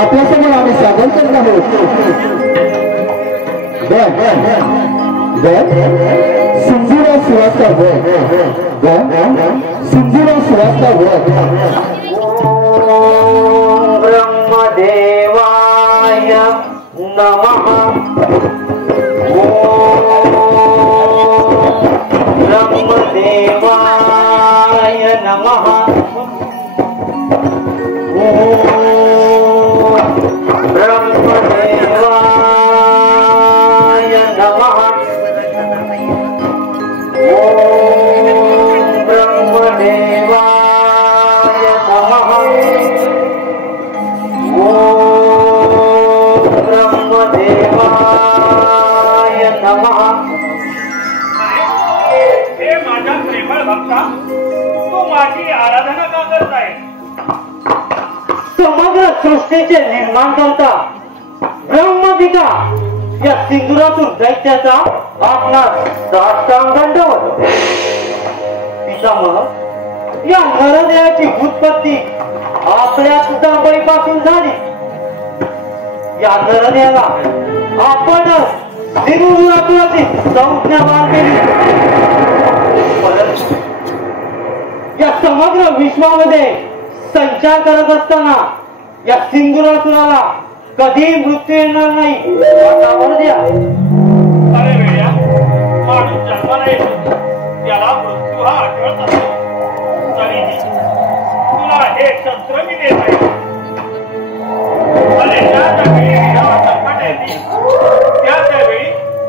आपल्या समोर आम्ही सादर करत आहोत सिंधुराव सुराचा सिंधुराव सुराचा ब्रह्मदेवाय नमः ब्रह्मदेवाय नमः ब्रह्मदेवाय नमः ब्रह्मदेवाय नमः ब्रह्मदेवाय नमः। हे माझ्या प्रेमळ भक्ता, तू माझी आराधना का करत आहे? समग्र सृष्टीचे निर्माण करता ब्रह्मपिता या सिंदुरातून दैत्याचा आपणास साष्टांग दंडवत पितामह, या नरदेवाची उत्पत्ती आपल्या सुद्धाबाईपासून झाली। या नरदेवाला आपणच सिंदुरातून संज्ञा केली, परंतु या समग्र विश्वामध्ये संचार करत असताना या सिंदुरासुराला कधी मृत्यू येणार नाही असा वर द्या। अरे वेड्या, माणूस जन्माला येतो त्याला मृत्यू हा आठवत असतो, तरीही तुला हे शस्त्र मी देत आहे आणि ज्या वेळी या संकट येतील त्या वेळी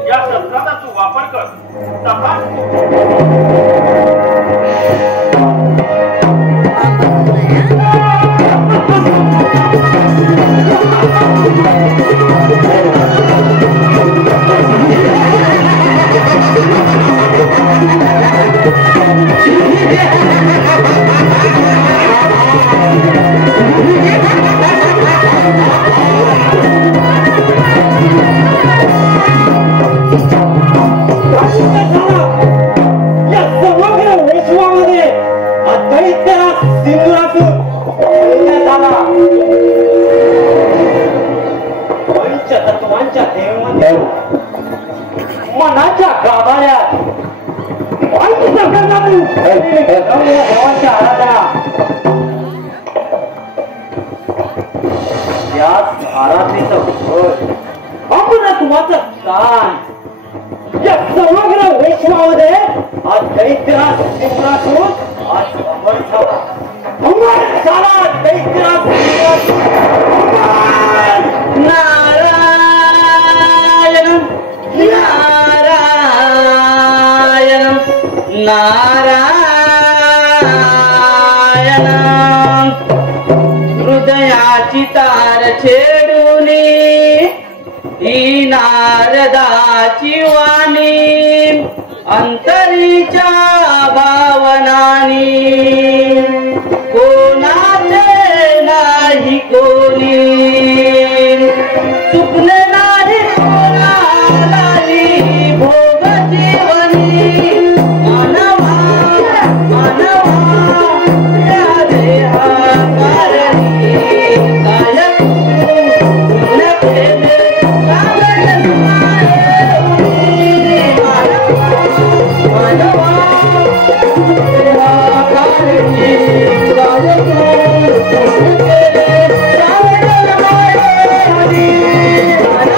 या शस्त्राचा तू वापर कर। तपास मनाच्या गाभाऱ्यात भावाच्या आराधना याच आराधनेचं आपण तुम्हाचं स्थान या समग्र विश्वामध्ये आज दैत्यराज सिंहासून आज अमर झाला। झाला दैत्यराज नारायण नारायण नारायण हृदयाची तार छेडूनी ही नारदाची वाणी अंतरीच्या भावनानी कोणाचे नाही कोणी चुकले नाही कोणालाही भोग जीवनी मानवा मानवा या देहाकारणी काय तुला केले कागद मानवा देहाकारणी काय तुला केले कागद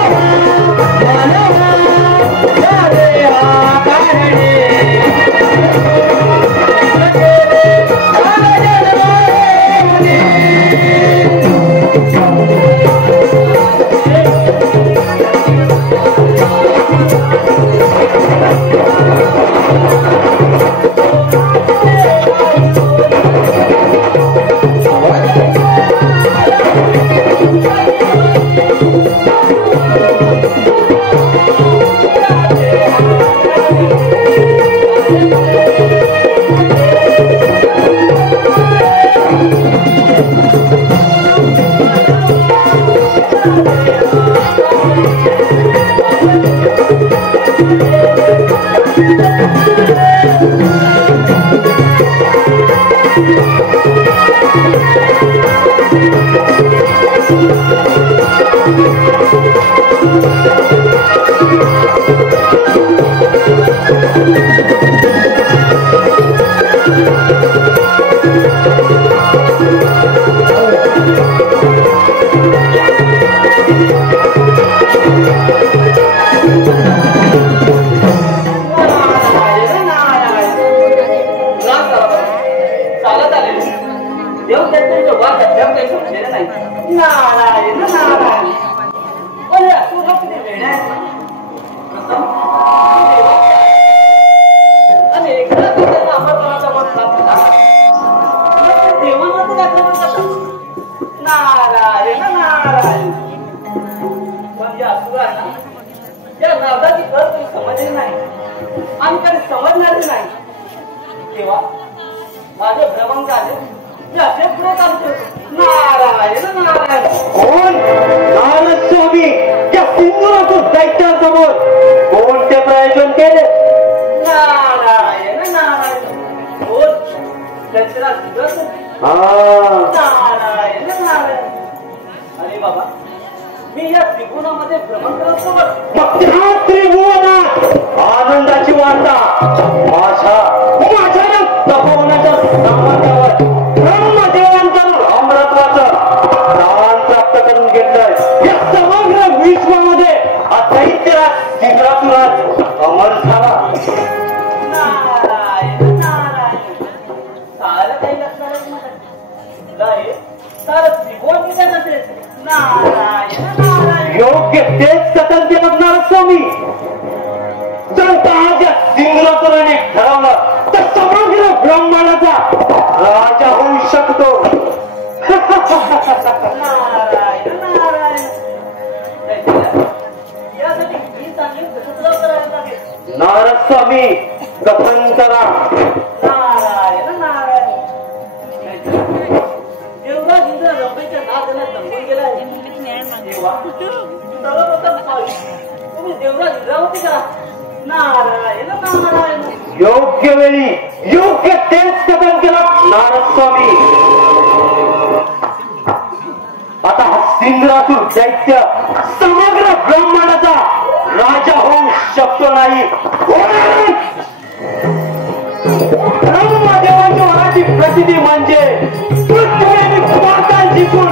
नारायण नारायण. पण या तुला किती वेळ आहे? आणि एकदा त्याचा नामाचा म्हटला देवानाचं दाखवलं कसं? नारायण नारायण. पण या असुरांना या नादाची कळ काही समजली नाही आणि कधी समजणारच नाही. तेव्हा माझे भ्रमण कार्य याचे पुढे काम करतो. नारायण नारायण. कोण? नारद स्वामी त्या सिंदुरातून दैत्यासमोर कोणते प्रयोजन केले? नारायण नारायण. बोल दशरथ दिवस. नारायण नारायण. अरे बाबा मी या त्रिभुवनामध्ये भ्रमण करत सोबत त्या त्रिभुवनात आनंदाची वार्ता माझ्या तपोवनाच्या सामर्थ्यावर ब्रह्मदेवांचं अमृतत्वाचं ज्ञान प्राप्त करून घेतलंय. या समग्र विश्वामध्ये हा दैत्यराज सिंद्रासुराज अमर झाला. नारायण नारायण. सारं काही लक्षात नाही. सारं त्रिभुवन किती नसेल. नारायण नारायण. योग्य तेच कथन केलं असणार स्वामी. जर त्या सिंद्रासुराने ठरवलं तर समग्र ब्रह्मांडाचा राजा होऊ शकतो. नारायण नारायण. यासाठी मी चांगली कसं करायला लागेल. नारद स्वामी कथन करा. नारायण नारायण. देवराज इंद्र रंभेच्या नादाला दंगून गेला आहे. देवा सर्वप्रथम तुम्ही देवराज इंद्रावती करा. नारायण नारायण. योग्य वेळी योग्य तेच कथन केलं नारद स्वामी. आता हा सिंद्रासुर दैत्य समग्र ब्रह्मांडाचा राजा होऊ शकतो नाही. ब्रह्मदेवाच्या वराची प्रसिद्धी म्हणजे पृथ्वी आणि पाताळ जिंकून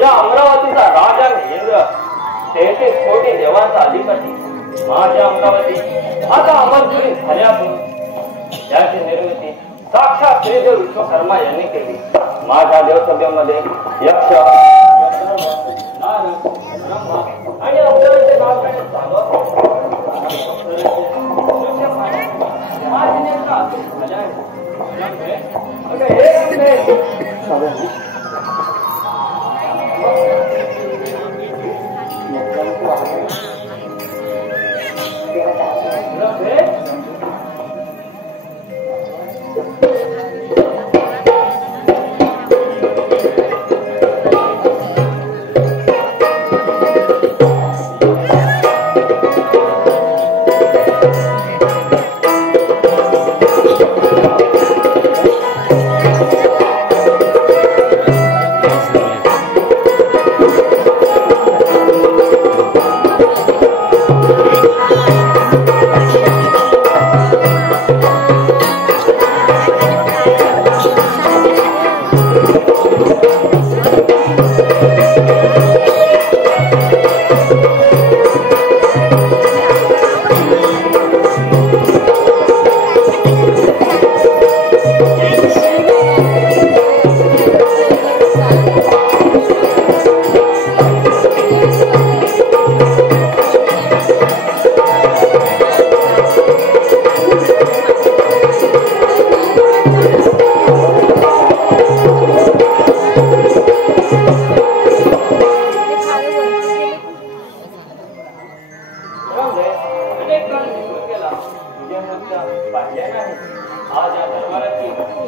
या अमरावतीचा राजा इंद्र 33 कोटी देवांचा अधिपती माझ्या अमरावती आता अमरपुरी झाल्यापासून याची निर्मिती साक्षात श्रीदेव विश्वकर्मा यांनी केली. माझ्या देवसभेमध्ये यक्ष नारद ब्रह्मा आणि अप्सरेचे नाव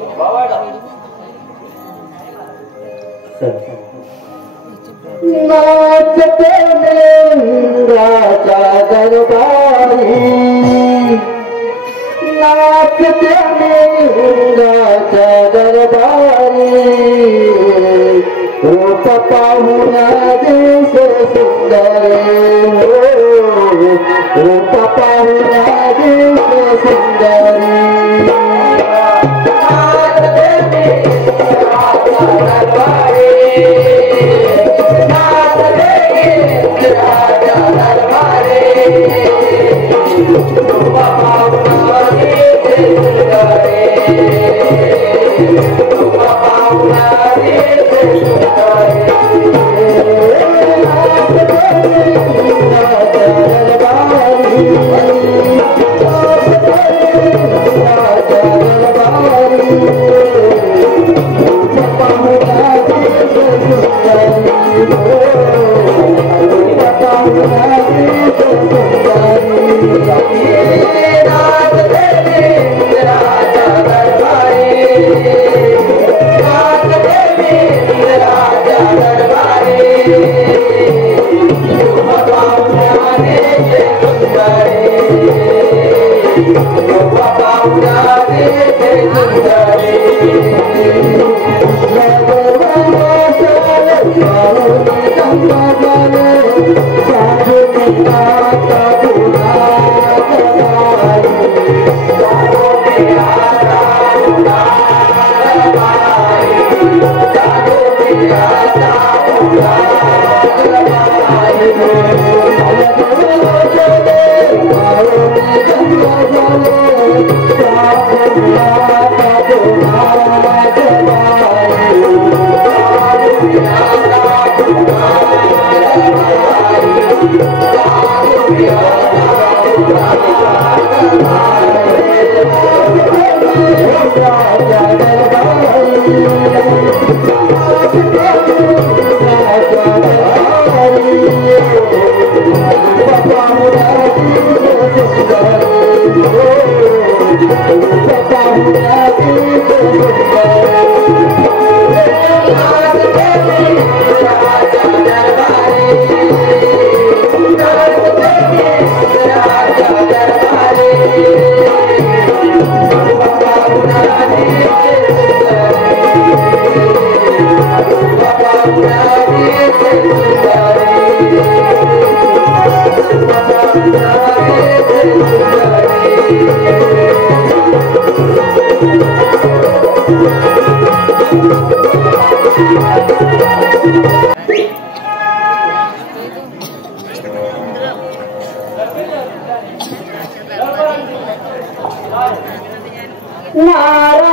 शोभावाडा नाचते मेंढराच्या दरबारी नाचते मेंढराच्या दरबारी रूप पाहुणा देश सुंदर रूप पाहुणा देश सुंदर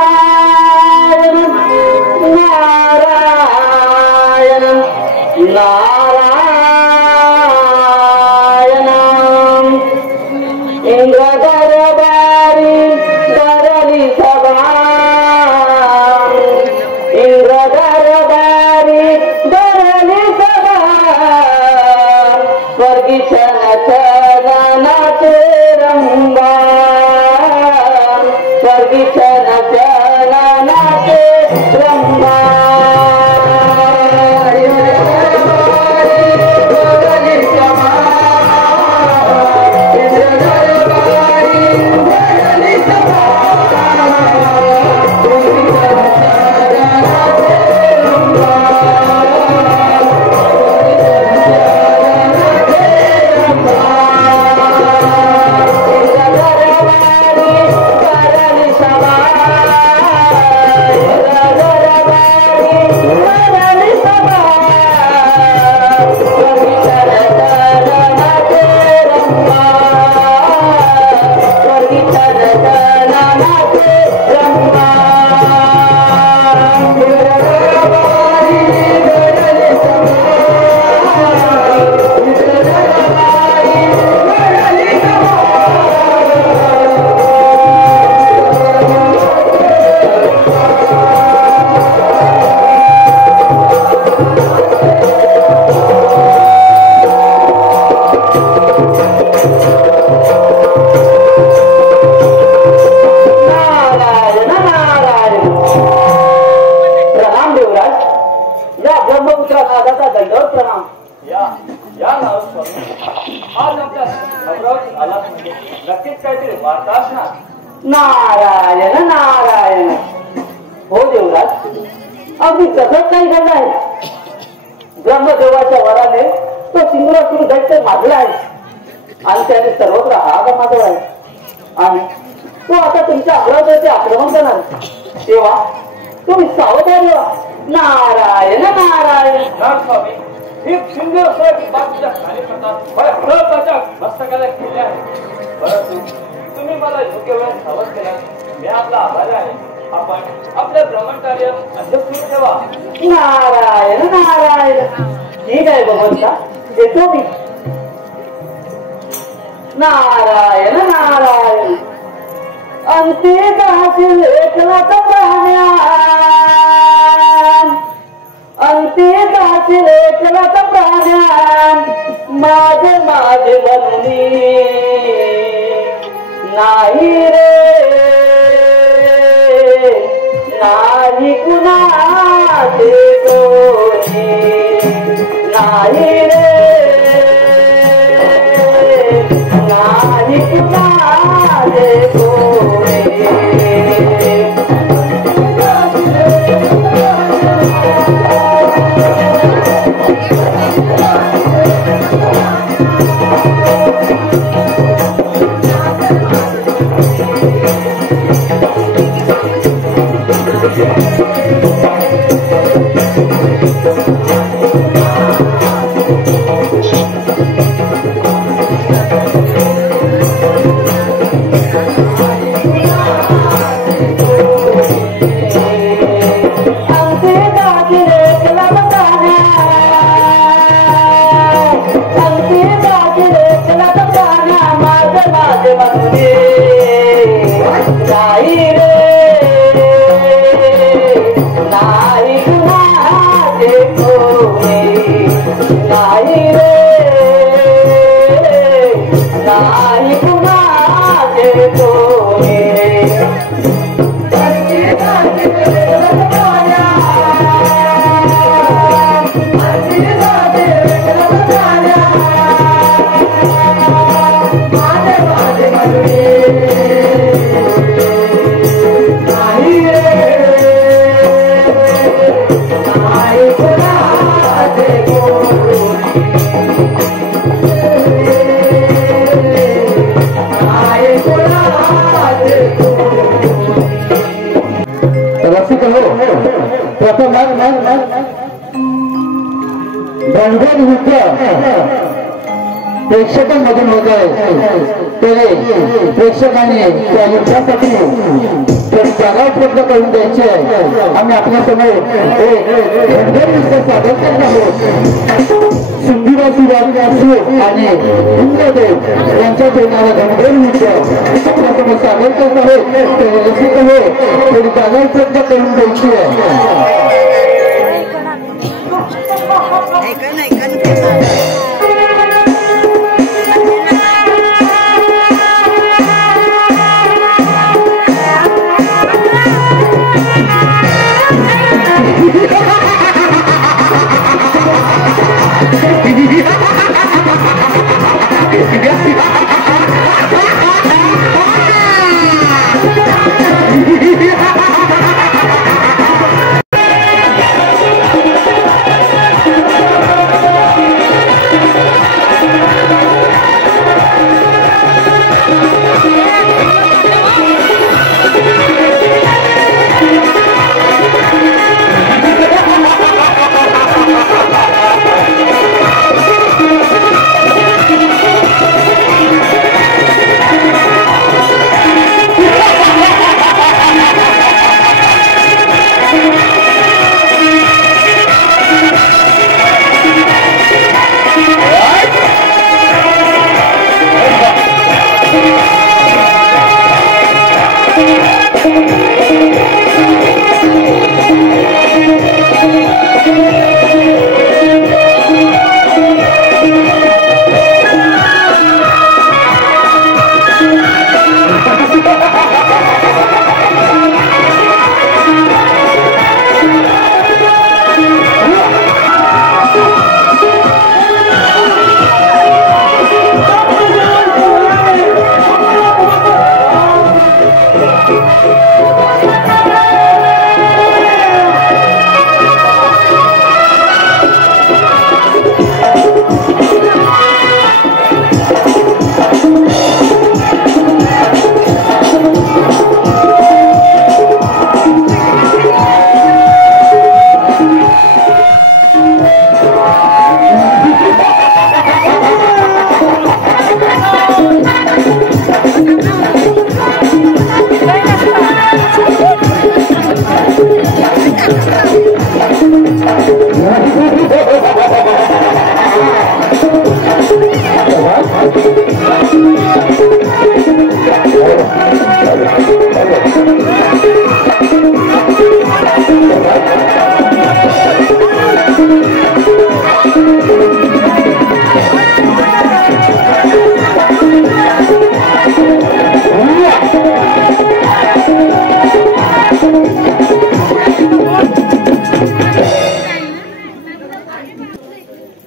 नारायण नारायण नारायण इंद्र दरबारी दरली सभा इंद्र दरबारी दरली सभा स्वर्गीशन चलनाचे रंबा स्वर्गीशन चलनाचे रंबा दंडवत प्रणाम. या या नाव स्वामी. आज आपल्या अमरावती आलात म्हणजे नक्कीच काहीतरी वार्ता असणार. नारायण नारायण. हो देवराज, अगदी तसंच काही घडलं आहे. ब्रह्मदेवाच्या वराने तो सिंगरासूर दैत्य माजला आहे आणि त्याने सर्वत्र हात माजला आहे आणि तो आता तुमच्या अमरावतीचे आक्रमण करणार. तेव्हा तुम्ही सावधान व्हा. नारायण नारायण. स्वामी ही सुंदर बाजूच्या कार्यकर्तात मला प्रताच्या मस्तकाला केले आहे, परंतु तुम्ही मला योग्य वेळेत सावध केला. मी आपला आभारी आहे. आपण आपल्या भ्रमणकार्य अध्यक्ष ठेवा. नारायण नारायण. ठीक आहे भगवंता, येतो मी. नारायण नारायण. अंतिकातील एकलाच प्राण्या, अंतिकातील एकलाच प्राण्या माझे माझे म्हणून नाही रे, नाही कुणाचे कोणी, नाही रे, नाही कुणाचे कोणी. प्रेक्षकांमधून होत आहे तरी प्रेक्षकांनी त्या युद्धासाठी जागा उपलब्ध करून द्यायची आहे. आम्ही आपल्यासमोर युद्ध सादर करत आहोत. सिंधुराची वारी आणि इंद्रदेव यांच्या जोडणारा गणगोर युद्ध आपल्यासमोर सादर करत आहोत. थोडी जागा उपलब्ध करून द्यायची आहे.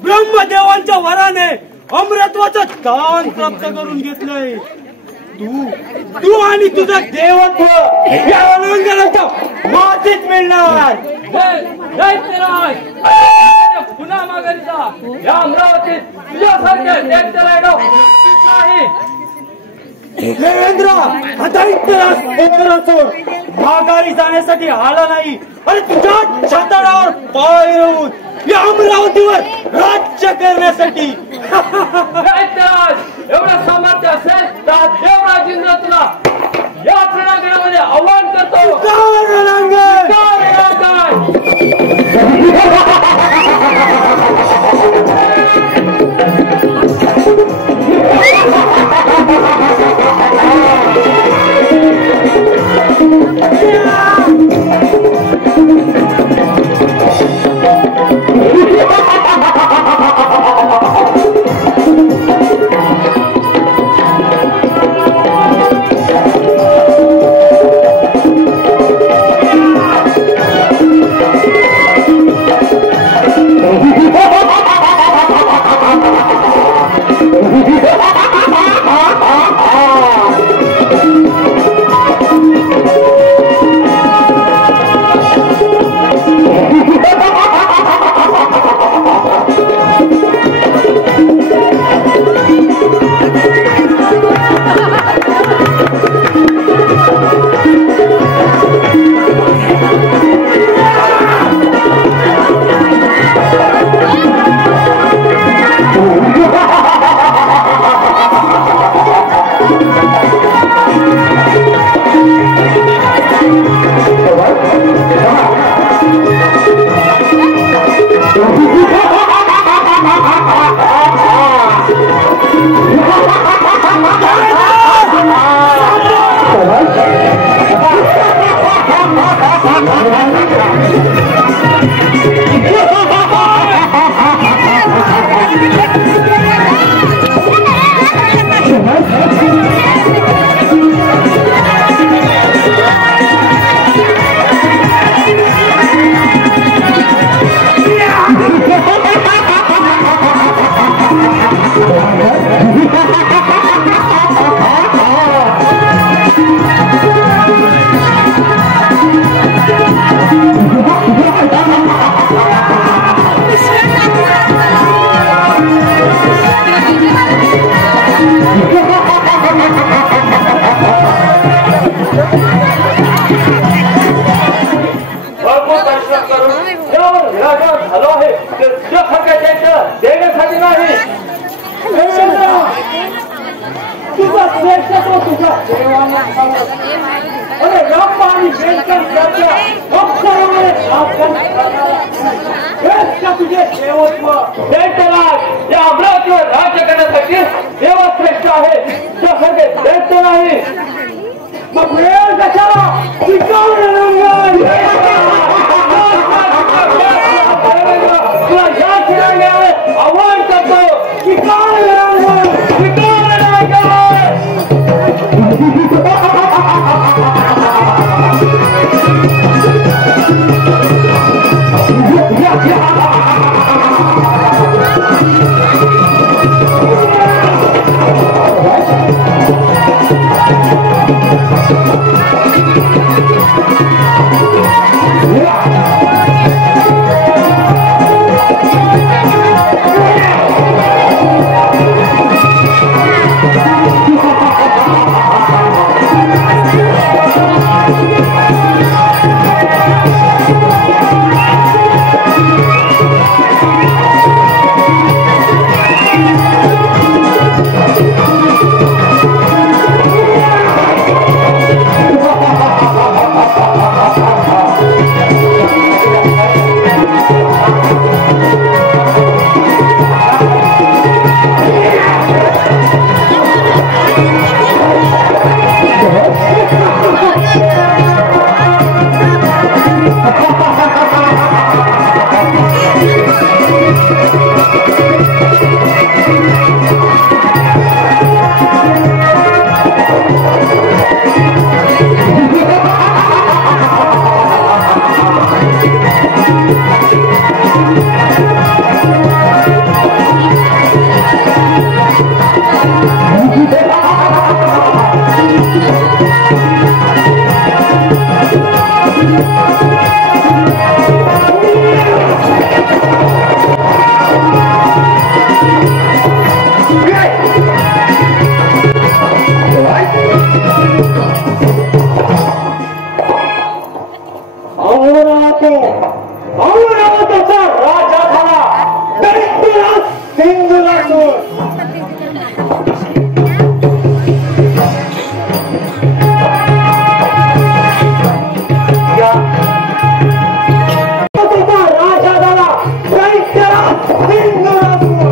ब्रह्मदेवांच्या वराने अमृतत्वाचं दान प्राप्त करून घेतलंय. तू आणि तुझं देवत्व या अनंगनाच्या मातीत मिळणार. पुन्हा माघारीचा या अमरावतीत तुझ्यासारख्या दैत्याला नाही. देवेंद्र हा दैत्याला सोड. माघारी जाण्यासाठी आला नाही आणि तुझ्या छाताडावर पाय रोवून या अमरावतीवर राज्य करण्यासाठी. एवढं सामर्थ्य असेल तर देवराज इंद्र तुला या रणांगणामध्ये आव्हान करतो. अमरावतीवर राज्य करण्यासाठी देवा श्रेष्ठ आहे. त्यासारखे दैत्य नाही. मग वेळ कशाला तुला या ठिकाणी आव्हान करतो की सिंधुरासूर राजा झाला दैत्यराज सिंधुरासूर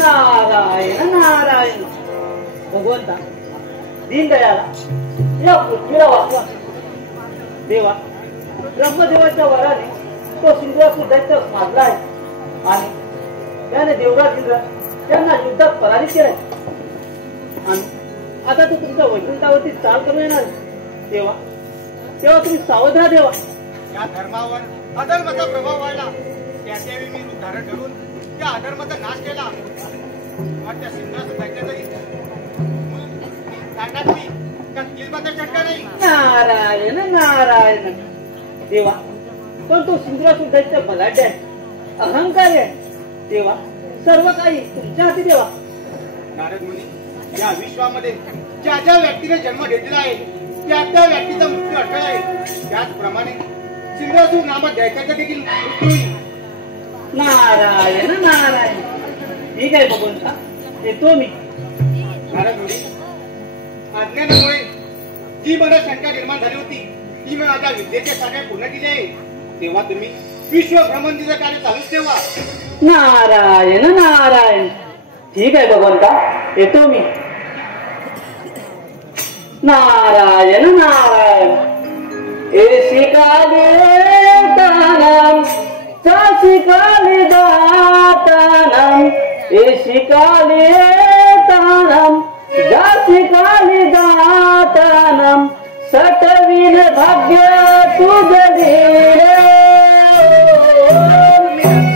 नारायण नारायण भगवंता दीनदयाला या पृथ्वीला वाचवा देवा. ब्रह्मदेवाच्या वराने तो सिंधुरासूर दैत्य मारला आहे आणि त्याने देवराज इंद्र त्यांना युद्धात पराजित केलाय आणि आता तो तुमच्या वैकुंठावरती चाल करून येणार तेव्हा तुम्ही सावध राहा देवा. या धर्मावर अधर्माचा प्रभाव वाढला त्यावेळी मी रूप धारण करून त्या अधर्माचा नाश केला. त्या सिंधुरासूर दैत्याचा नारायण नारायण देवा. पण तो सिंधुरासूर दैत्य बलाढ्य आहे, अहंकारी आहे देवा. सर्व काही तुमच्या हाती देवा. नारद मुनी, या विश्वामध्ये ज्या ज्या व्यक्तीने जन्म घेतलेला आहे त्या त्या व्यक्तीचा मृत्यू अटळ आहे. त्याचप्रमाणे सिंधुरासूर नामक दैत्याचा देखील मृत्यू होईल. नारायण नारायण. ठीक आहे भगवंता, येतो मी. नारद अज्ञानामुळे जी मला शंका निर्माण झाली होती ती मी माझ्या विद्येचे कार्य पूर्ण केले आहे. तेव्हा तुम्ही विश्व भ्रमंतीचं कार्य चालूच ठेवा. नारायण नारायण. ठीक आहे भगवंता, येतो मी. नारायण नारायण. शिकाली दातानम शिकाली दातानम शिकाली दातानम शिकाली दातानम सटवीन भाग्य तुझे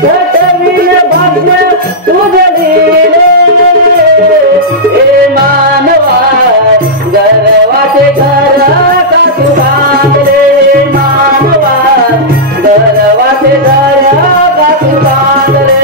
सटवीन भाग्य तुझे हे मानवा गर्वाचे घर का तू बांधले मानवा गर्वाचे घर का तू बांधले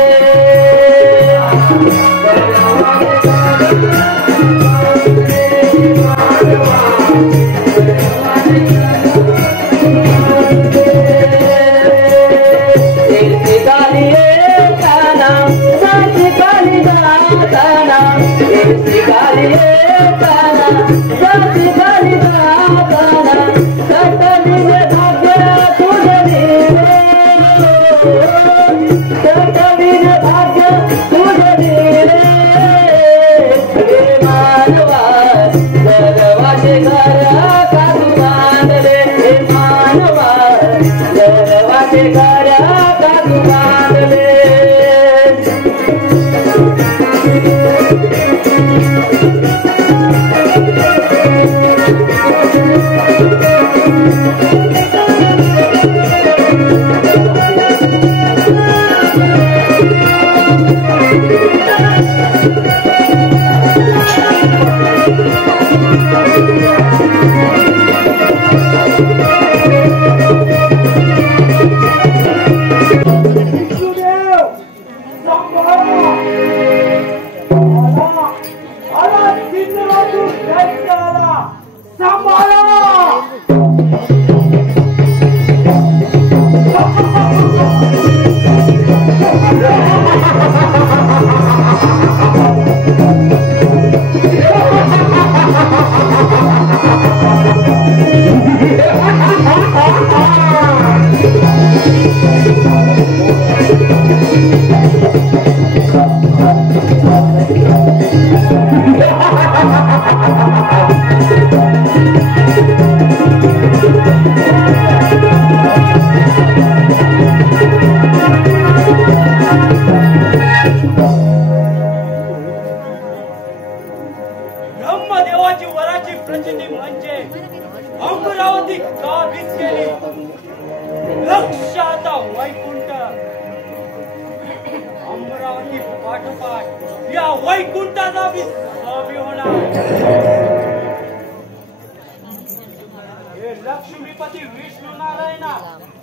लक्ष्मीपती विष्णू नारायण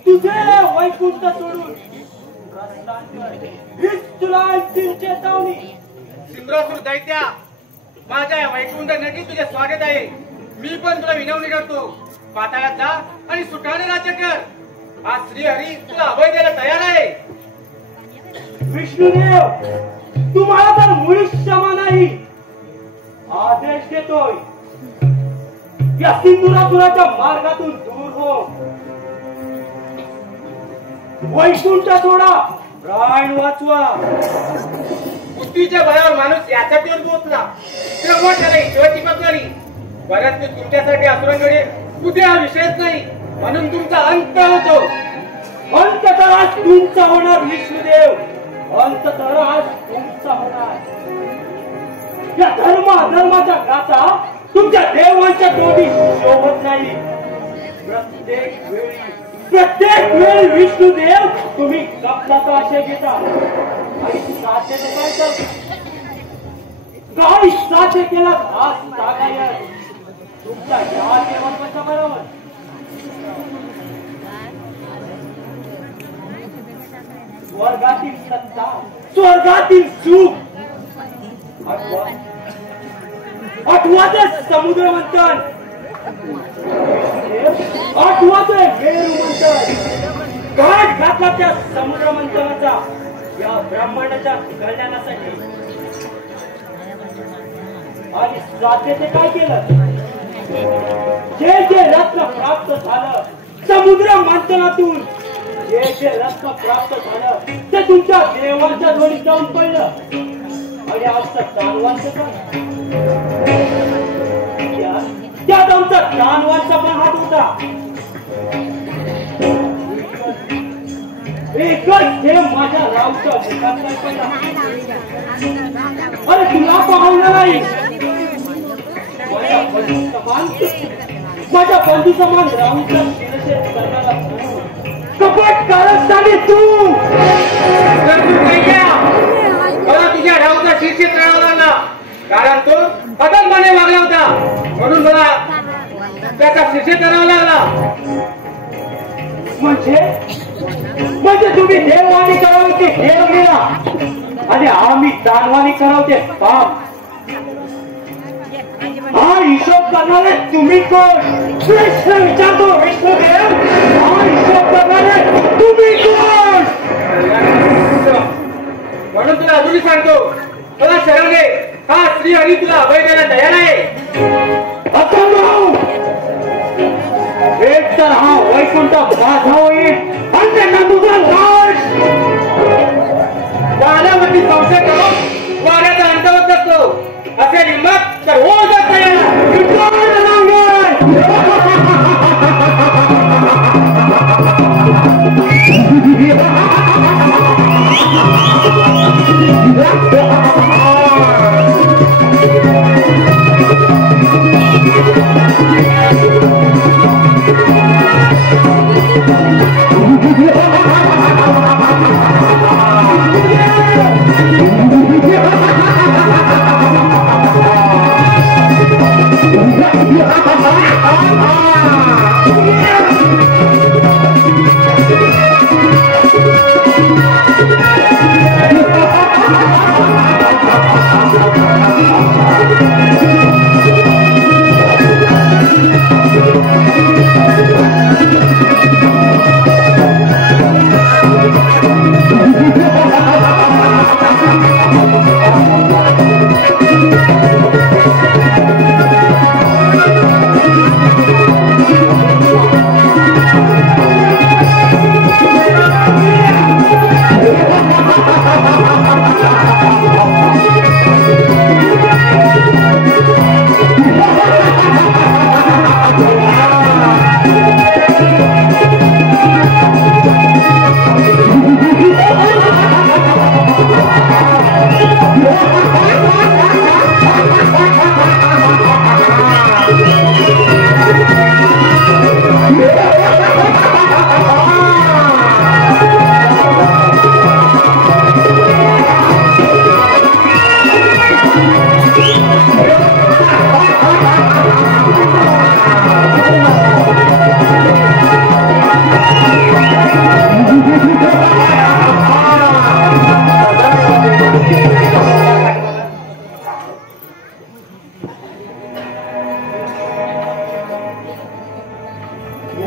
तुझे वैकुंठ सोडून तुला अंतिम चेतावणी. सिंद्रासूर दैत्या, माझ्या वैकुंठ नदी तुझे स्वागत आहे. मी पण तुला विनवणी करतो, पाताळात जा आणि सुखाने राज्य कर. आज श्रीहरी तुला अभय द्यायला तयार आहे. विष्णुदेव, तुम्हाला तर मुळीच क्षमा नाही. आदेश देतोय, या सिंदुरासुराच्या मार्गातून दूर हो. वैकुंठ सोडा, प्राण वाचवा. बुद्धीच्या बळावर माणूस याच्यावर पोहोचला तेव्हा त्याला ईश्वराची पत्नी. परंतु तुमच्यासाठी असुरांकडे कुठे हा विषयच नाही, म्हणून तुमचा अंत होतो. अंत तर आज तुमचा होणार विष्णुदेव, अंत तर आज तुमचा होणार. या धर्म अधर्माच्या गाथा तुमच्या देवांच्या तोंडी शोभत नाही. प्रत्येक वेळी विष्णुदेव तुम्ही कपलाचा आशय घेता. आणि साध्य काय तर काही साध्य केला आज तागायत तुमच्या या देवांच्या बरोबर. स्वर्गातील सत्ता, स्वर्गातील सुख, आठवाचे समुद्र मंथन, आठवाचे मेरू मंथन, घाट घातला त्या समुद्र मंथनाचा. ब्रह्मांडाच्या कल्याणासाठी आणि स्वाध्याचे काय केलं? जे जे रत्न प्राप्त झालं समुद्र मंथनातून, जे जे रत्न प्राप्त झालं ते तुमच्या देवांच्या जोडीत जाऊन पडलं. आणि आमचं दानवांचं पण त्यात आमचा दानवांचा पण हात होता. एकच हे माझ्या रावच्या मुखात नाही पडला. अरे तुला पाहवलं नाही. माझ्या बंधू समान राहूच्या शिरशेत करणारा कपट कारस्थानी तू मला तुझ्या राहूचा शिरशेत राहावा लागला, कारण तो अदलपणे वागला होता, म्हणून मला त्याचा शिरशेत करावा लागला. म्हणजे तुम्ही देववाणी करावं की देवलीला, आणि आम्ही दानवाणी करावं ते पाप. हा हिशोब करणारे तुम्ही कोण? प्रश्न विचारतो विष्णुदेव, हा हिशोब करणारे तुम्ही कोण? म्हणून तुला अजूनही सांगतो, मला शरण घे. हा श्रीहरी तुला अभय द्यायला तयार आहे. असंभव. एक तर हा वैकुंठ माझा होईल आणि त्यांना तुझा लाश. वाऱ्यावरती संशय करून वाऱ्याचा अंतवत असतो, असे हिंमत तर होऊ जात नाही.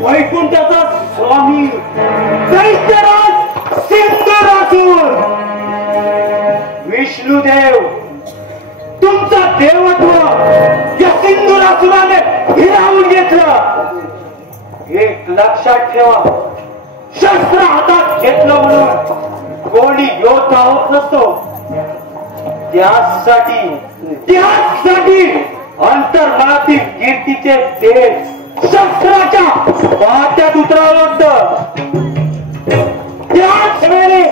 वैकुंठाचा स्वामी दैत्यराज सिंधुरासूर विष्णुदेव, तुमचं देवत्व या सिंधुरासुराने हिरावून घेतलं. एक लक्षात ठेवा, शस्त्र हातात घेतलं म्हणून कोणी योद्धा होत नसतो. त्यासाठी अंतर्मनातील कीर्तीचे तेज शस्त्राच्या वाट्यात उतरावं होतं. त्याच वेळी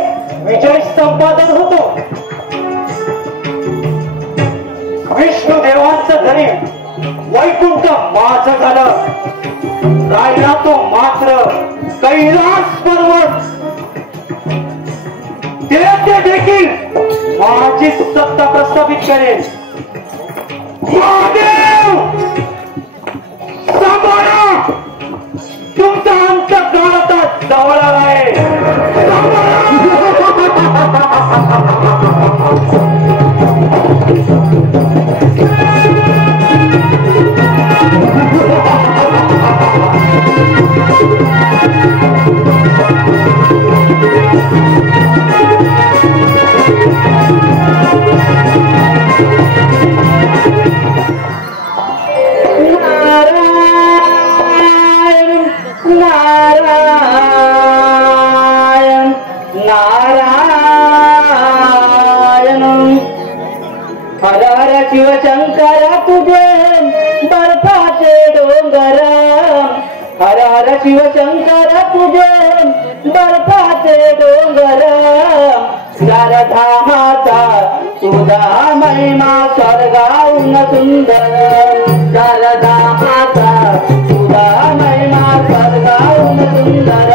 विजय संपादन होतो. विष्णुदेवांचं जरी वैकुंठ माझं झालं, राहिला तो मात्र कैलास पर्वत. ते देखील माझी सत्ता प्रस्थापित करेल. महादेव सांभाळा, तुमचा अंतकाळ आता जवळ आला आहे. डोंगर हर हर शिवशंकर तुझे बर्फाचे डोंगर चारधामाचा तुझा महिमा स्वर्गाहून सुंदर चारधामाचा तुझा महिमा स्वर्गाहून सुंदर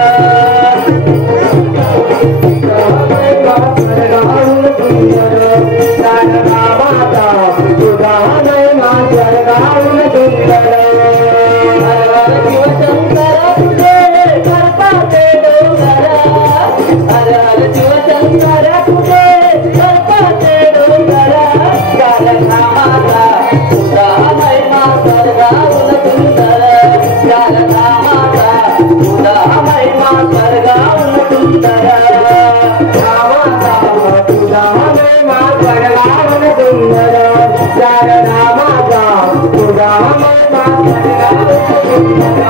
स्वर्गाहून सुंदर चारधामाचा तुझा महिमा स्वर्गाहून सुंदर शिवशंकर तुझे बर्फाचे डोंगर हर हर शिवशंकर तुझे बर्फाचे डोंगर चारधामाचा तुझा महिमा स्वर्गाहून सुंदर चारधामाचा तुझा महिमा स्वर्गाहून सुंदर धामाचा तुझा महिमा स्वर्गाहून सुंदर चारधामाचा तुझा महिमा स्वर्गाहून सुंदर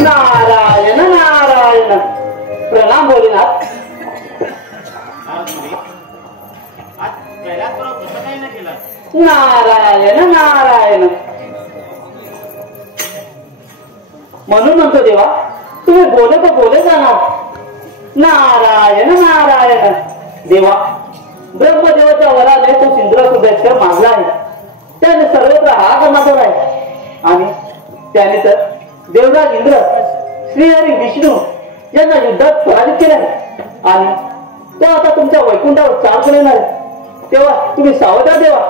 नारायण नारायण प्रणाम भोलेनाथ नारायण नारायण म्हणून म्हणतो देवा तुम्ही बोलत जाणार नारायण नारायण देवा ब्रह्मदेवाच्या वराने तो सिंधुरासुदेश्वर मागला आहे त्याने सर्वत्र हाक मागवला आहे आणि त्याने तर देवराज इंद्र श्रीहरी विष्णू यांना युद्धात पराजित केले आहे आणि तो आता तुमच्या वैकुंठावर चाल येणार आहे तेव्हा तुम्ही सावधा देवा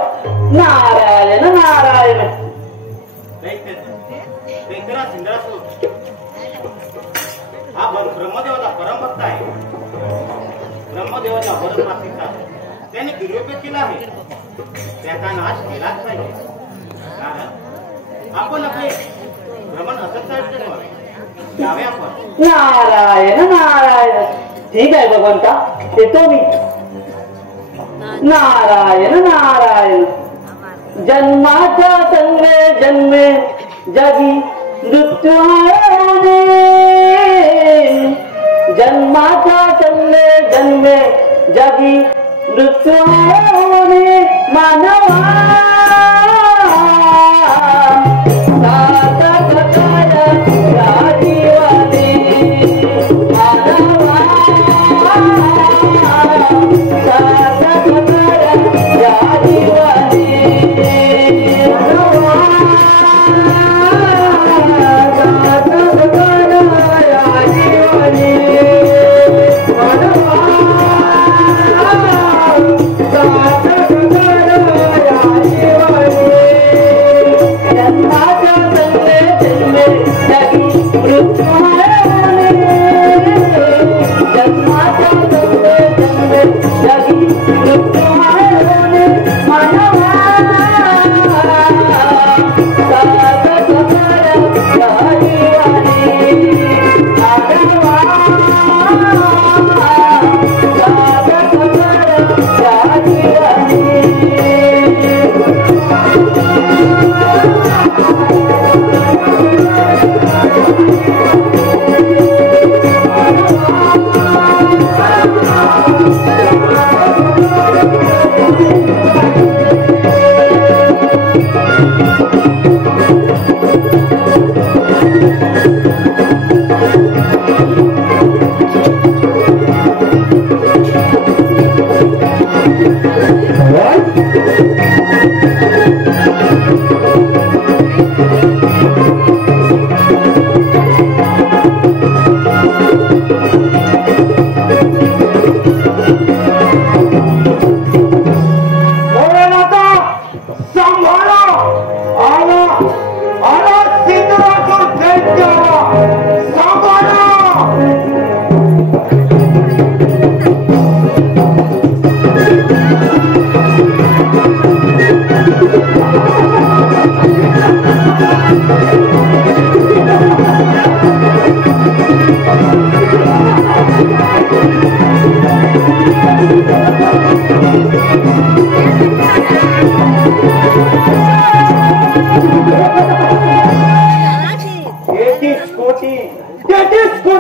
नारायण नारायण हा ब्रह्मदेवाचा परमभक्त आहे ब्रह्मदेवाचा वरप्राप्तीचा त्याने दुरुपयोग केला आहे त्याचा नाश केलाच पाहिजे कारण आपण आपले भ्रमण असंच जावे आपण नारायण नारायण ठीक आहे भगवंता येतो मी नारायण नारायण जन्माच्या संगे जन्मे जगी मृत्यू आहे जन्माच्या संगे जन्मे जगी मृत्यू आहे मानवा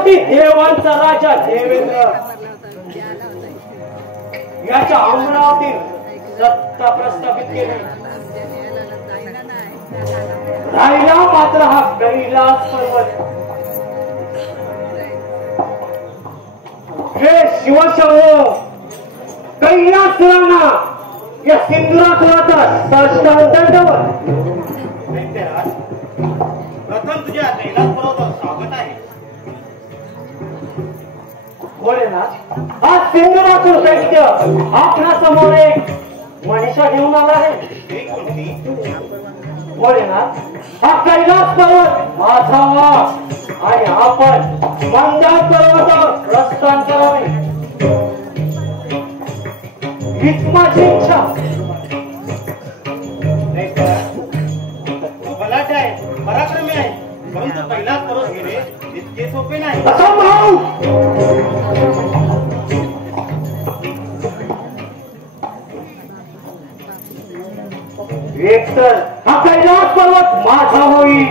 शेवटी देवांचा राजा देवेंद्र याच्या अंगणावरील सत्ता प्रस्थापित केली. राहिला मात्र हा कैलास पर्वत. हे शिवशंभो कैलासुरांना या सिंधुरासुराचा साष्टांग दंडवत. प्रथम तुझ्या कैलास पर्वतावर स्वागत आहे. भोलेनाथ, हा सिंधुरासुर दैत्य आपणासमोर एक मनीषा घेऊन आला आहे. ही कोणती? भोलेनाथ, हा कैलास पर्वत माझा आणि आपण मंदार पर्वतावर प्रस्थान करावे हीच माझी इच्छा. तू बलाढ्य आहे, पराक्रमी आहे, परंतु कैलास पर्वत गेले इतके सोपे नाही. असंभव. एकतर हा कैलास पर्वत माझा होईल,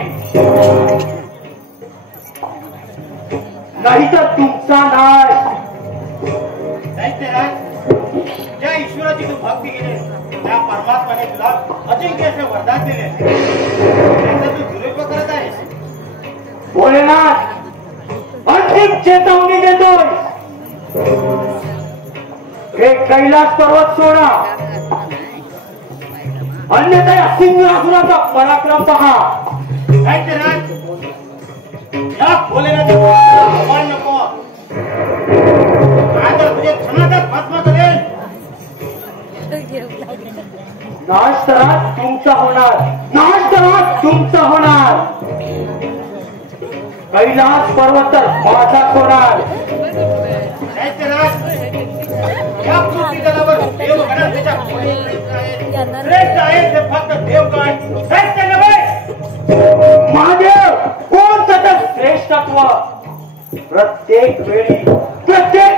नाही तर तुमचा नाश. दैत्यराज, ज्या ईश्वराची तू भक्ती केली त्या परमात्माने तुला अजिंक्य असे वरदान दिले, त्याचा तू दुरुपयोग करत आहेस. भोलेनाथ, अंतिम चेतावणी देतोय. हे कैलास पर्वत सोडा, अन्यथा या सिंहासनाचा पराक्रम पहा. दैत्यराज, या भोलेनाथाचा अपमान नको. आता तुझे क्षणातच भस्म करेल. नाश तर आज तुमचा होणार, नाश तर आज तुमचा होणार. कैलास पर्वत तर माझाच होणार. दैत्यराज, या पृथ्वी तलावर देवगण त्याच्या कोणी श्रेष्ठ आहे ते फक्त देवगण, श्रेष्ठ नव्हे. महादेव कोण सतत श्रेष्ठत्व. प्रत्येक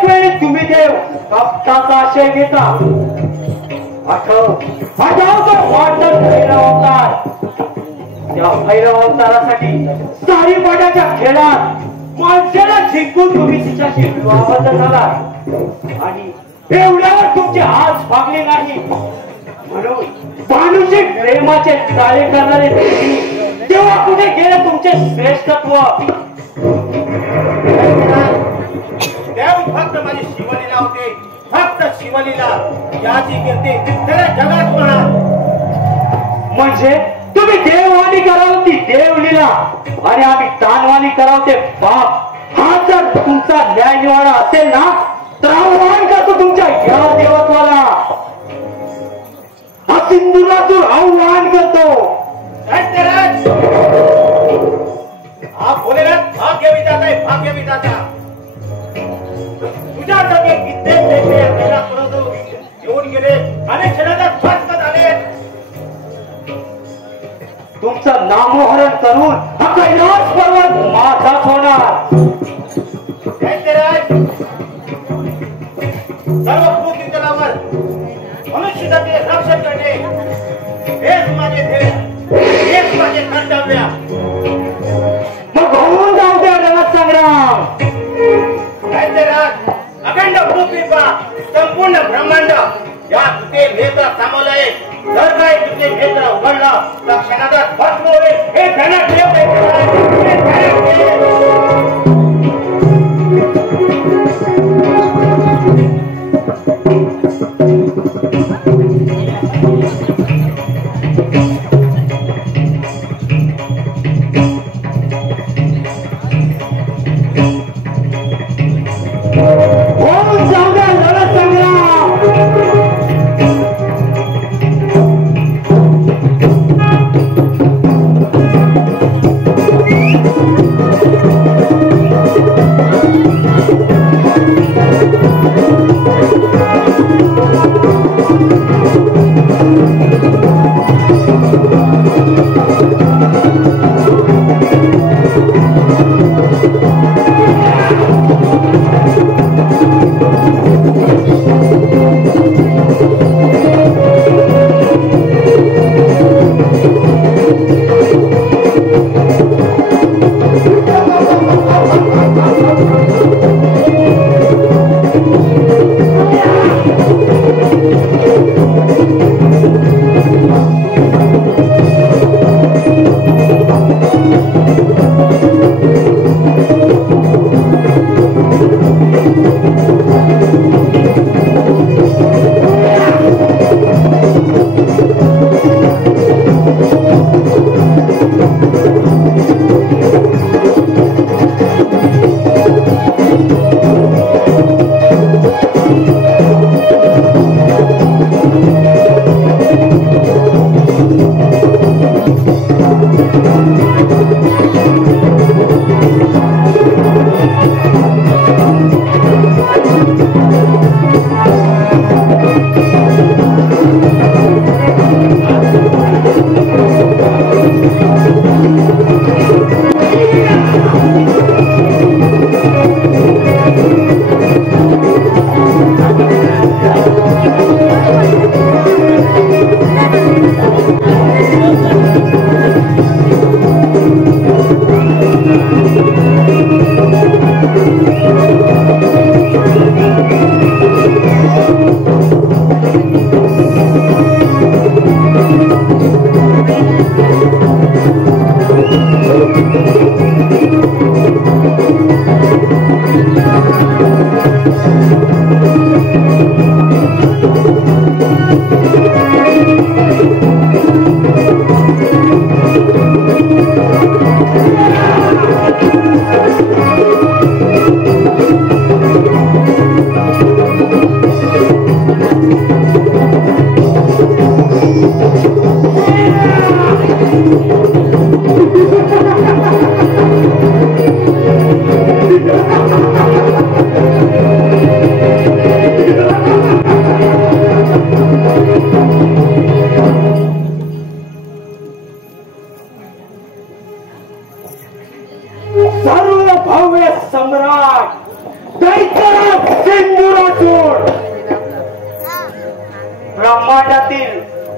वेळी तुम्ही देव कपटाचा आशय घेता. आठव तो वाटत भैरव अवतार. त्या भैरव अवतारासाठी सारीपाटाच्या खेळात माणसाला जिंकून तुम्ही तिच्याशी विवाहबद्ध झाला आणि एवढ्यावर तुमचे हात भागले नाही. म्हणून मानुषिक प्रेमाचे चाळे करणारे तेव्हा कुठे गेले तुमचे श्रेष्ठत्व. देव फक्त माझी शिवलीला होते, फक्त शिवलीला. याची कीर्ती खऱ्या जगात म्हणा. म्हणजे तुम्ही देववाणी करावं ती देवलीला आणि आम्ही दानवाणी करावं ते पाप. हा जर तुमचा न्याय निवाडा असेल ना तर आव्हान करतो तुमच्या या देवत्वाला. हा सिंधुरासुर आव्हान करतो. दैत्यराज, हा भोलेनाथ भाग्य विधाता आहे, भाग्य विधाता. तुझ्यासाठी कित्येक दैत्य या कैलास पर्वतावर येऊन गेले आणि क्षणातच भस्म झाले. तुमचं नामोहरण करून हा कैलास पर्वत माझाच होणार. दैत्यराज, सर्व पृथ्वी तलावर मनुष्यजातीचे रक्षण करणे हेच माझे ध्येय, हेच माझे कर्तव्य. मग होऊन जाऊ द्या रणसंग्राम. दैत्यराज, अखंड पृथ्वी पहा, संपूर्ण ब्रह्मांड या तुझे नेत्र सामावलंय. जर काय तुझे नेत्र उघडलं तर क्षणातच भस्म होईल. हे ध्यानात ठेव.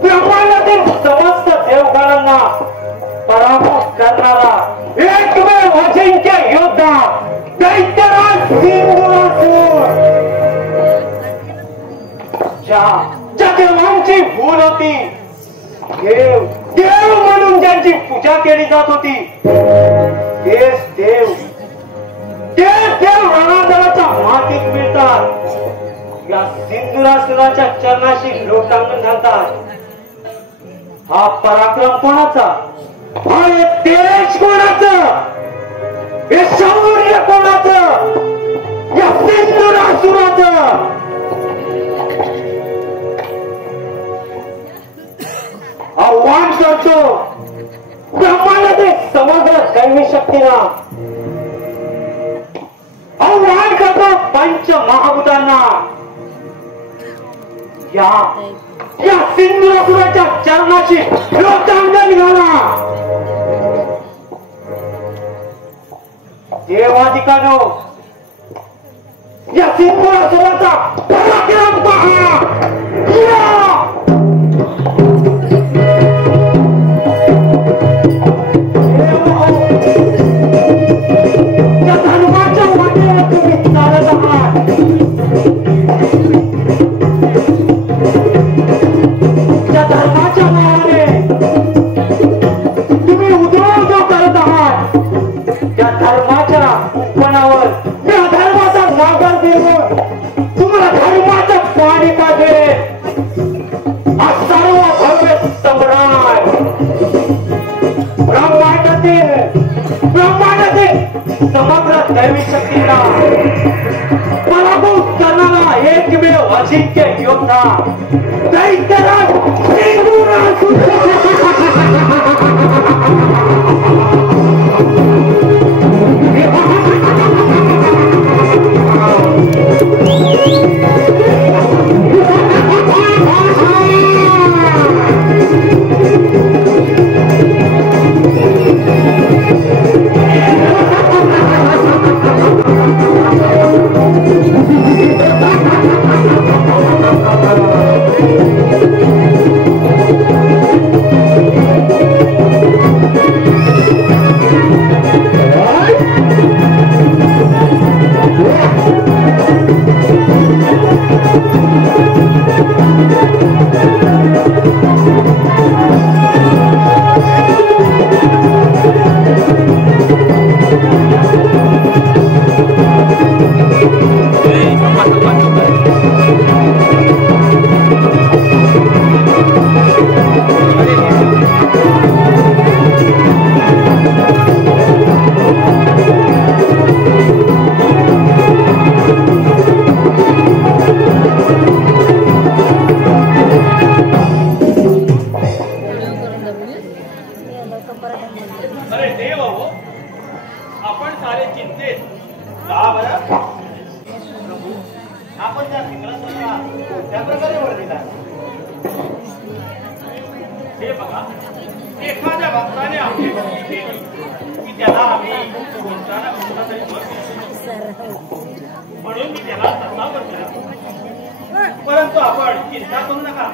ब्रह्मांडातील समस्त देवगणांना पराभूत करणारा एकमेव अजिंक्य योद्धा दैत्यराज सिंधुरासुर, ज्या देवांची भूल होती, देव देव म्हणून ज्यांची पूजा केली जात होती, तेच देव रणांगणाच्या मातीत मिळतात. या सिंधुरासुराच्या चरणाशी लोटांगण घालतात. हा पराक्रम कोणाचा? हा तेज कोणाचं? हे शौर्य कोणाचं? या सिंधुरासुराचं. आव्हान करतो ब्रह्मांडातील समग्र दैवी शक्तीला, आव्हान करतो पंच महाभूतांना. या सिंधुरासुराच्या चरणाशी लोटांगण घाला. देवाधिकानो, या सिंधुरासुराचा पराक्रम पहा. त्या धर्माच्या वाटेवर तुम्ही चालत आहात. त्या धर्माच्या नावाने तुम्ही उद्योग करत आहात. त्या धर्माच्या उपनावर त्या धर्माचा नागर देऊन तुम्हाला धर्माचं पाणी पाहिजे. हा सर्व भव्य सम्राट ब्रह्मांडातील समग्र दैवी शक्तीला पराभूत करणारा एकमेव अजिंक्य योद्धा दैत्यराज सिंधुरासुर. अरे देव हो, आपण सारे चिंतेत का बरं? प्रभू, आपण त्या सिंहासनाला कोणत्या प्रकारे वर दिला? हे बघा, एखाद्या भक्ताने आपली भक्ती केली की त्याला आम्ही कोणता ना कोणता तरी मत देतो. म्हणून मी त्याला तसा बदला. परंतु आपण चिंता करू नका,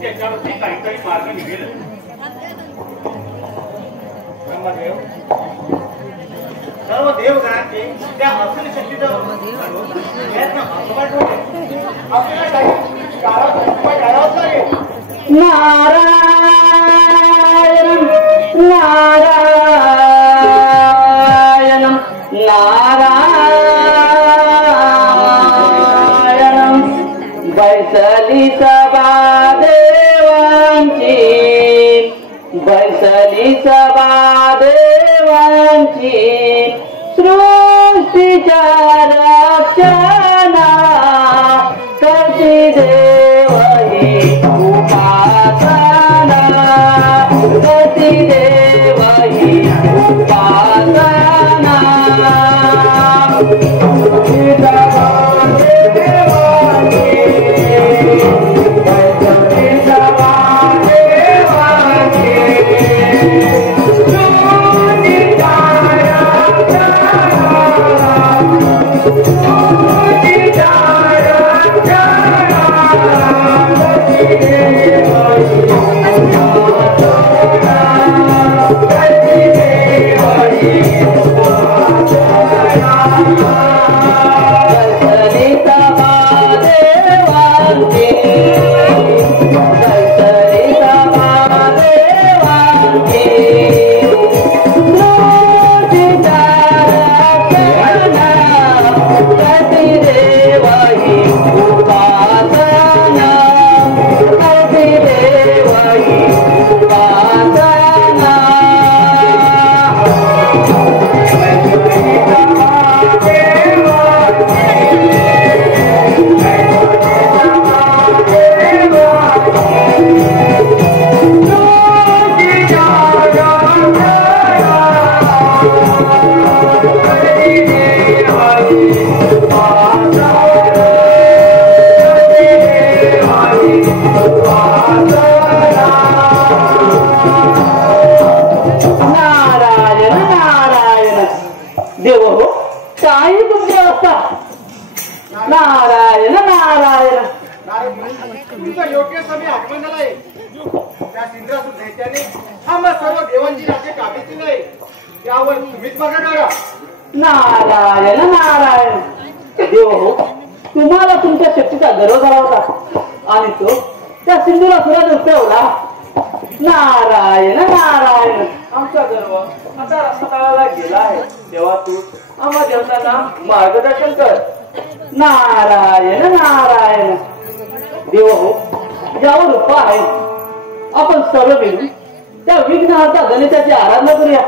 त्याच्यावरती काहीतरी मार्ग निघेल. ब्रह्मदेव, सर्व देवगणांचे त्या असून शक्तीचा प्रयत्न आपल्याला काही काळात उपाय करावाच लागेल. नारायण नारायण नारायण बैसली सभा देवांची, बैसली सभा देवांची, सृष्टीच्या रक्षणा करती देवही उपासना, करती देवही उपासना. नारायण नारायण. तुमचं योग्य समय आगमन झालंय. त्या इंद्रासूर दैत्याने आम्हा सर्व देवांची राज्य काबीज दिलंय. त्यावर तुम्हीच बघा करा. नारायण नारायण. देव हो, तुम्हाला तुमच्या शक्तीचा गर्व झाला होता आणि तो त्या सिंधुरासुराने उठवला. नारायण नारायण. आमचा गर्व आता रसातळाला गेला आहे. तेव्हा तू आम्हा देवतांना मार्गदर्शन कर. नारायण नारायण. देव हो, यावर उपाय आहे. आपण सर्व मिळून त्या विघ्नहर्ता गणेशाची आराधना करूया.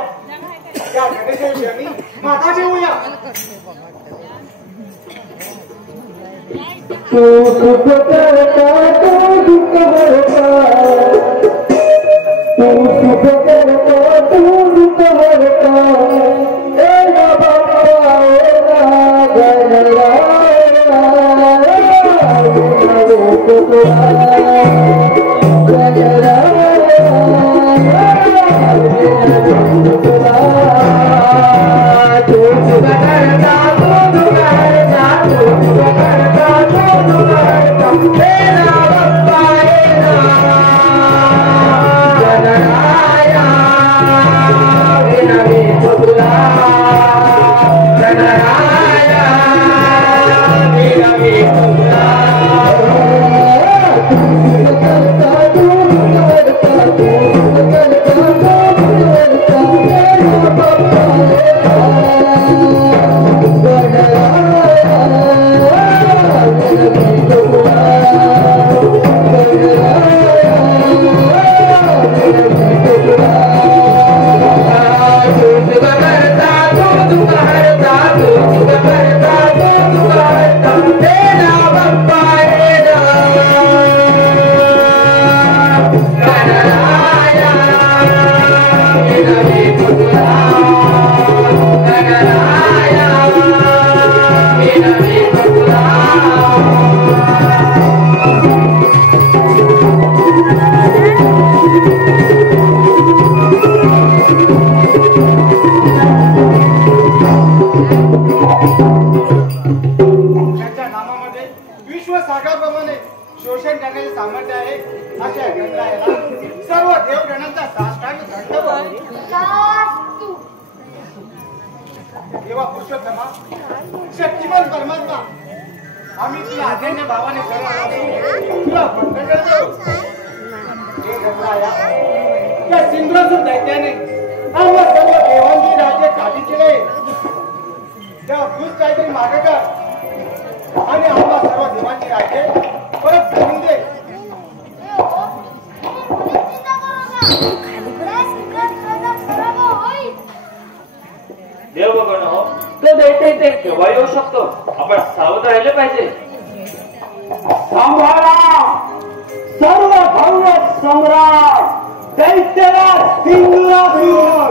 त्या गणेशाविषयी माता देऊया. तू सुख करता, तू दुःख भरता, तू सुख करता, तू दुःख भरता. Hey, अशा गणरायाला सर्व देवगणांचा साष्टांग दंडवत देवा पुरुषोत्तमा, शक्तिमान परमात्मा, आम्ही तुला अजन्य भावाने तुला वंदन करतो. हे गणराया, या सिंधुरासूर दैत्याने आम्हा सर्व देवांची राज्य काबीज केले. त्या दूध काहीतरी मागे कर आणि आम्हा सर्व देवांची राज्य परत करून दे. देवगण हो, तो दैत्य ते केव्हा येऊ शकतो. आपण सावध राहिले पाहिजे. सांभाळा सर्व भव्य सम्राट दैत्यराज सिंधुरासूर.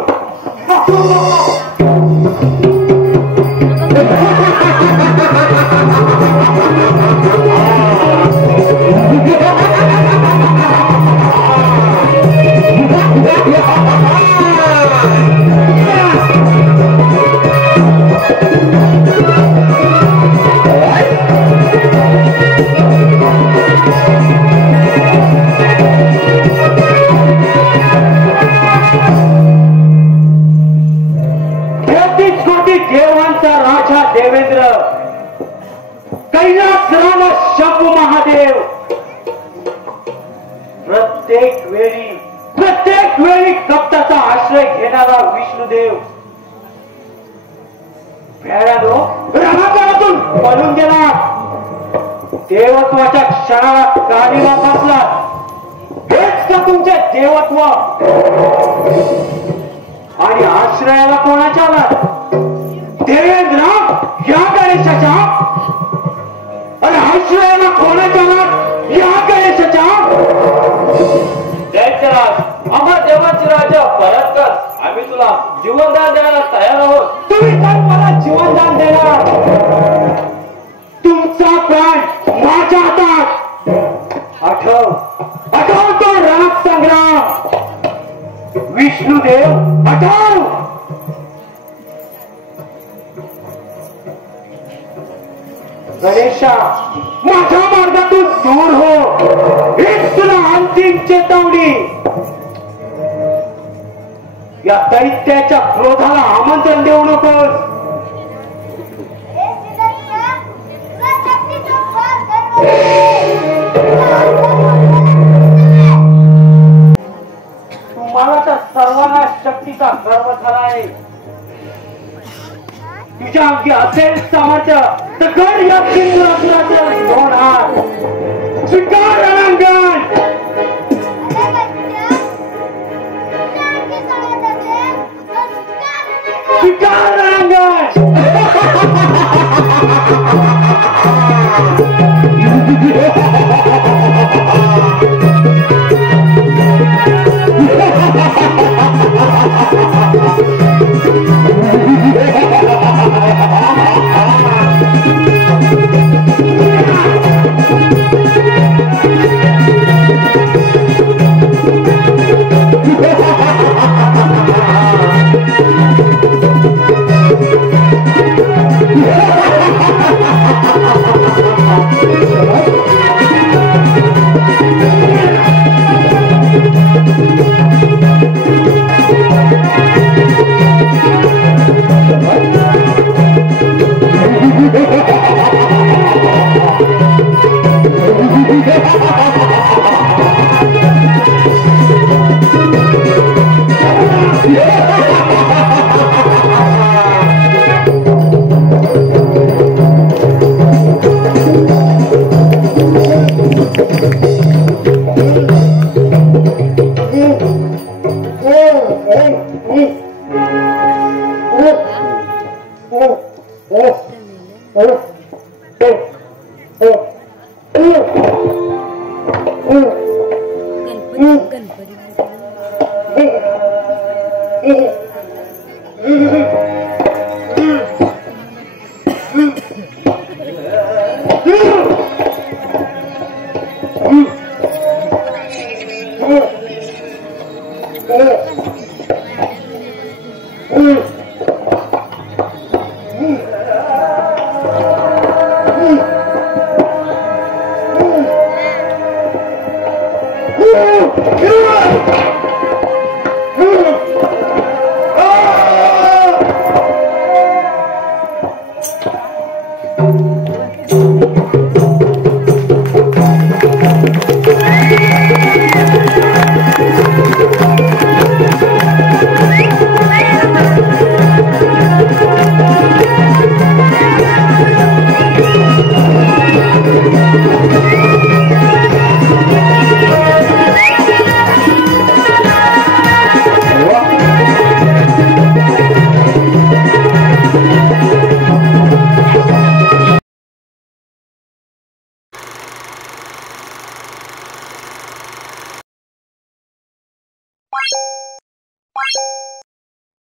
देवांचा राजा देवेंद्र, कैलास राजा शंभू महादेव, प्रत्येक वेळी कपटाचा आश्रय घेणारा विष्णुदेव, प्याऱ्यानो रणांगणातून पळून गेला. देवत्वाच्या क्षणाला काळीमा फासला. हेच का तुमचे देवत्व? आणि आश्रयाला कोणाच्या आला? देवेंद्र या गणेशाच्या? आणि आश्रयाला कोणाच्या आला? या गणेशाच्या? दैत्यराज, आम्हा देवाची राजा परत कर. आम्ही तुला जीवनदान द्यायला तयार आहोत. तुम्ही तर मला जीवनदान देणार? तुमचा प्राण माझ्या हातात. आठव तो रणसंग्राम संग्राम. विष्णुदेव आठव. गणेशा, माझ्या मार्गातून दूर हो. हीच तुला अंतिम चेतावणी. या दैत्याच्या क्रोधाला आमंत्रण देऊ नकोस. तुम्हाला तर सर्वांना शक्तीचा गर्व झाला आहे. तुझ्या अंगी असेल सामर्थ्य तर कर या सिंधुरासुराचे 2 हात. स्वीकार रणांगण. स्वीकार रणांगण. गणपती